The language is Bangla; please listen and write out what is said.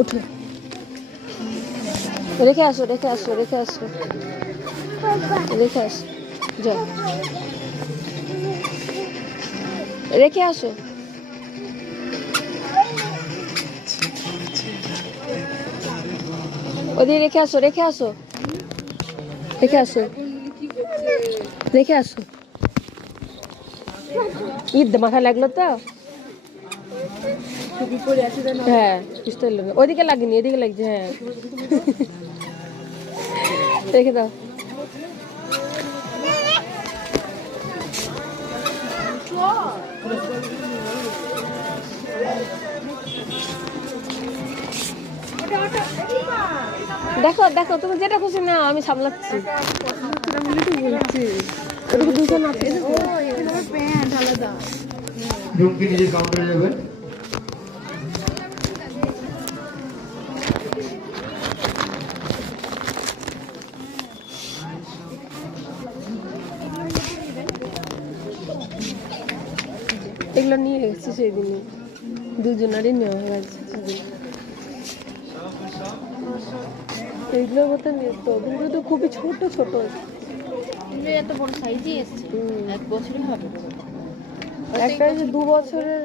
ওঠো, রেখে আসো, রেখে আসো, রেখে আসো, রেখে আসো, যাও, রেখে আসো। ওদিকে রেখে আসো, রেখে আসো, রেখে আসো, রেখে আসো। ঈদ মাথা লাগলো তো। হ্যাঁ, পিস্তল ওইদিকে লাগেনি, এদিকে লাগছে। হ্যাঁ, রেখে দাও। দেখো দেখো, তুমি যেটা খুশি না, আমি সামলাচ্ছি। দুজন আছে। রুমকি নিজের কাউন্টারে যাবেন। এগুলো নিয়ে গেছি সেই দিনই, দুজনারই নেওয়া গেছে। এইগুলোর মতো তো কিন্তু তো খুবই ছোট ছোট, এত বড় সাইজই এসছে, 1 বছরই হবে। একটা 2 বছরের